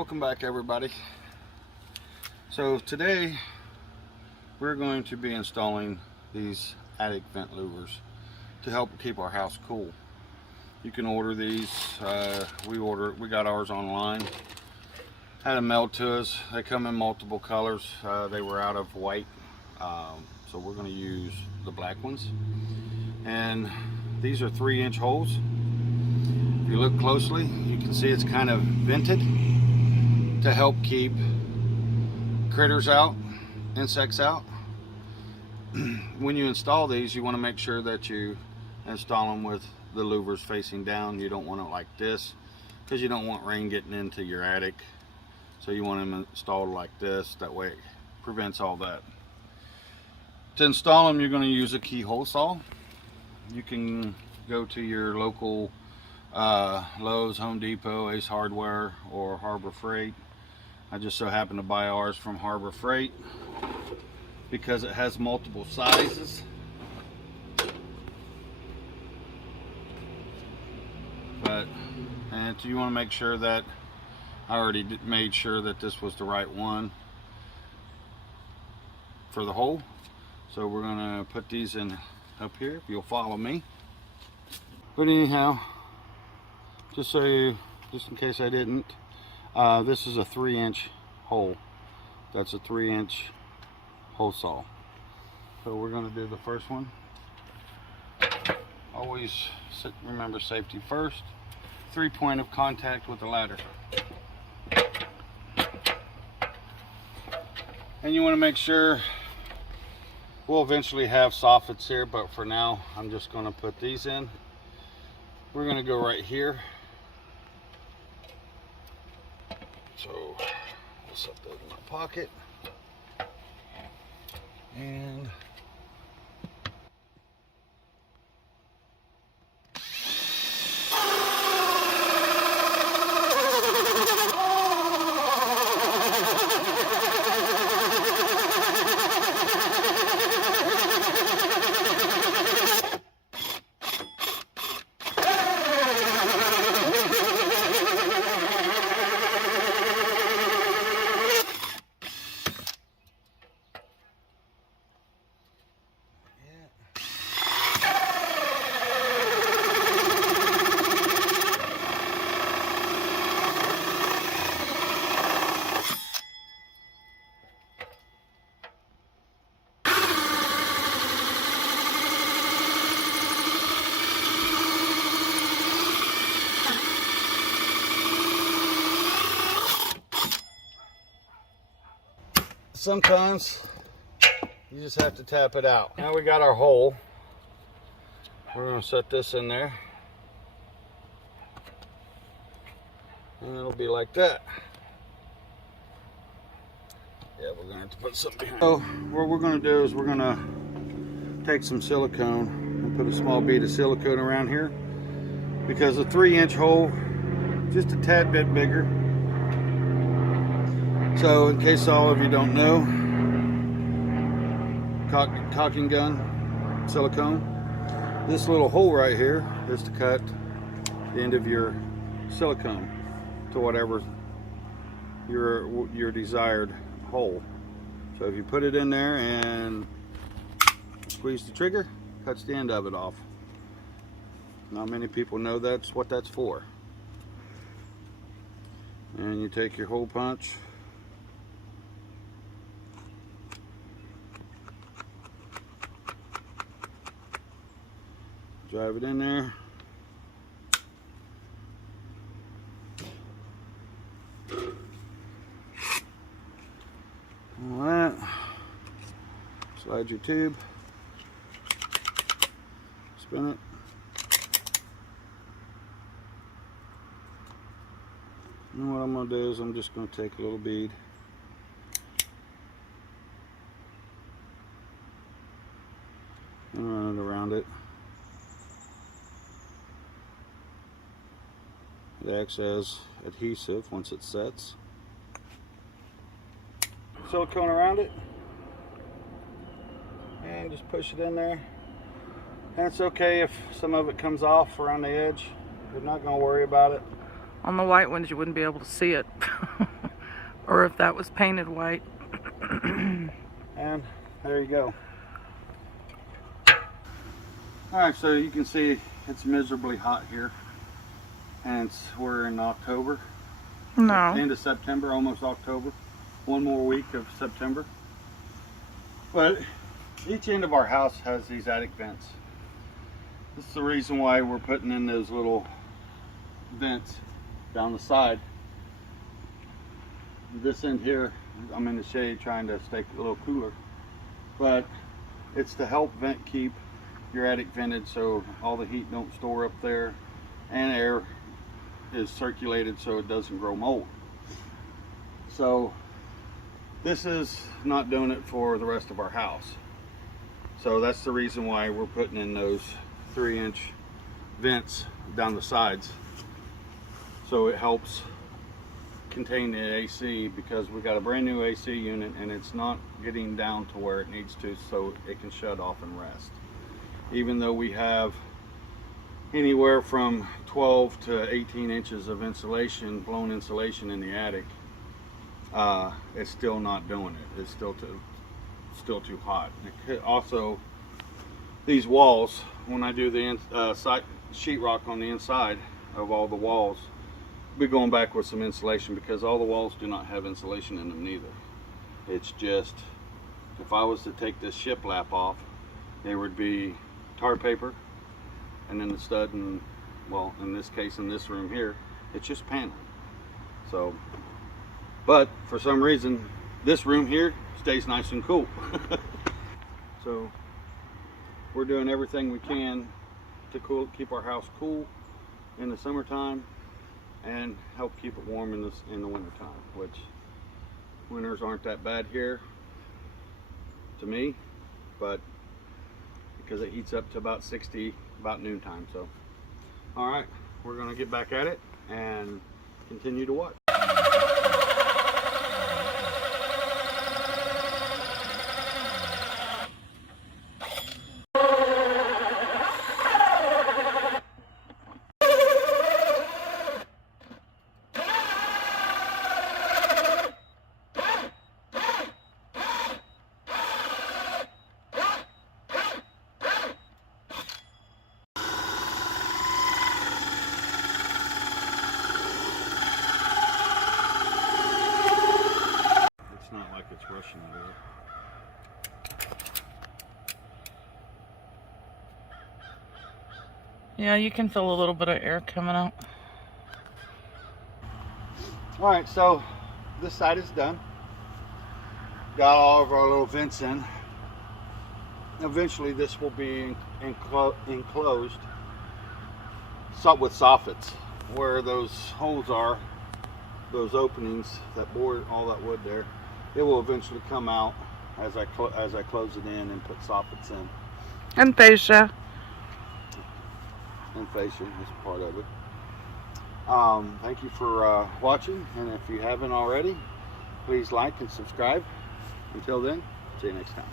Welcome back, everybody. So today we're going to be installing these attic vent louvers to help keep our house cool. You can order these. We got ours online. Had them mailed to us. They come in multiple colors. They were out of white, so we're going to use the black ones. And these are 3-inch holes. If you look closely, you can see it's kind of vented to help keep critters out, insects out. When you install these, you want to make sure that you install them with the louvers facing down. You don't want it like this because you don't want rain getting into your attic. So you want them installed like this. That way it prevents all that. To install them, you're going to use a keyhole saw. You can go to your local Lowe's, Home Depot, Ace Hardware, or Harbor Freight. I just so happen to buy ours from Harbor Freight because it has multiple sizes. And you want to make sure that I already made sure that this was the right one for the hole. So we're gonna put these in up here, if you'll follow me. But anyhow, just in case I didn't, this is a 3-inch hole. That's a 3-inch hole saw. So we're going to do the first one. Always remember safety first. 3-point of contact with the ladder. And you want to make sure, we'll eventually have soffits here, but for now I'm just going to put these in. We're going to go right here. So I'll set those in my pocket. And sometimes you just have to tap it out. Now we got our hole. We're going to set this in there. And it'll be like that. Yeah, we're going to have to put something behind. So what we're going to do is we're going to take some silicone and put a small bead of silicone around here. Because a 3-inch hole, just a tad bit bigger. So in case all of you don't know, caulking gun, silicone. This little hole right here is to cut the end of your silicone to whatever your desired hole. So if you put it in there and squeeze the trigger, cuts the end of it off. Not many people know that's what that's for. And you take your hole punch. Drive it in there. All that. Slide your tube. Spin it. And what I'm going to do is I'm just going to take a little bead. And run it around it. It acts as adhesive once it sets. Silicone around it. And just push it in there. And it's okay if some of it comes off around the edge. You're not going to worry about it. On the white ones, you wouldn't be able to see it. Or if that was painted white. And there you go. Alright, so you can see it's miserably hot here. And we're in October. No. End of September, almost October. One more week of September. But each end of our house has these attic vents. This is the reason why we're putting in those little vents down the side. This end here, I'm in the shade trying to stay a little cooler, but it's to help keep your attic vented so all the heat don't store up there, and air is circulated so it doesn't grow mold. So this is not doing it for the rest of our house. So that's the reason why we're putting in those 3-inch vents down the sides, so it helps contain the AC, because we got a brand new AC unit and it's not getting down to where it needs to, so it can shut off and rest. Even though we have anywhere from 12 to 18 inches of insulation, blown insulation in the attic, it's still not doing it. It's still too hot. Also, these walls, when I do the sheetrock on the inside of all the walls, be going back with some insulation, because all the walls do not have insulation in them neither. It's just, if I was to take this shiplap off, there would be tar paper, and then the stud, and well, in this case, in this room here, it's just paneling. So, but for some reason, this room here stays nice and cool. So we're doing everything we can to keep our house cool in the summertime and help keep it warm in the wintertime, which winters aren't that bad here to me, but because it heats up to about 60 about noontime. So all right, we're going to get back at it and continue to watch. It's rushing there. Yeah, you can feel a little bit of air coming out. All right, so this side is done. Got all of our little vents in. Eventually this will be enclosed with soffits, where those holes are, those openings that board all that wood there. It will eventually come out as I close it in and put soffits in. And fascia. And fascia is part of it. Thank you for watching, and if you haven't already, please like and subscribe. Until then, see you next time.